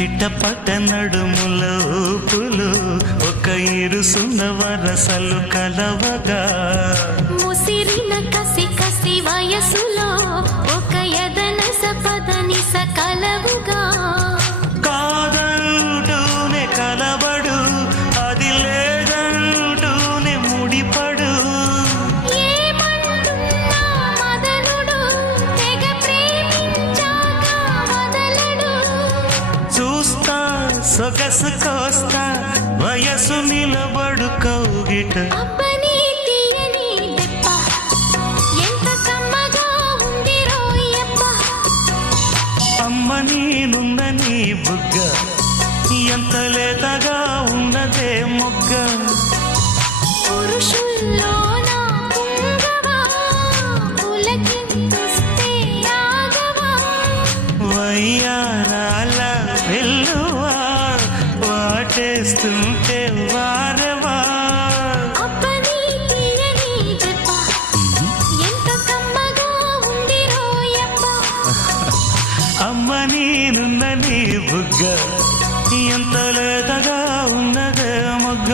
చిట్టపట్ట నడుముల ఊపులు ఒక ఇరుసున్న వరసలు కలవగా ముసిరిన కసి కసి వయసులో ఒక యదన సపదని సకలవుగా కాదంటూనే కలబడు అది లేదంటూనే ముడిపడు ఏమంటున్నా మదనుడు తెగ ప్రేమించాక వదలడు చూస్తా సొగసు కోస్తా వయసు నిలబడు కౌగిట అబ్బని తీయని దెబ్బ ఎంత కమ్మగా ఉంది రోయప్ప అమ్మ నేనున్న నీ బుగ్గ ఎంత లేతగా ఉన్నదే మొగ్గ పురుషుల్లో నా పుంగవా పులకింతుస్తే ఆగవా వయ్యారాల వెల్లువా వాటేస్తుంటే వారవా అబ్బని తీయని దెబ్బ ఎంత కమ్మగా ఉంది రోయప్ప అమ్మ నేనున్న నీ బుగ్గ ఎంత లేతగా ఉన్నదే మొగ్గ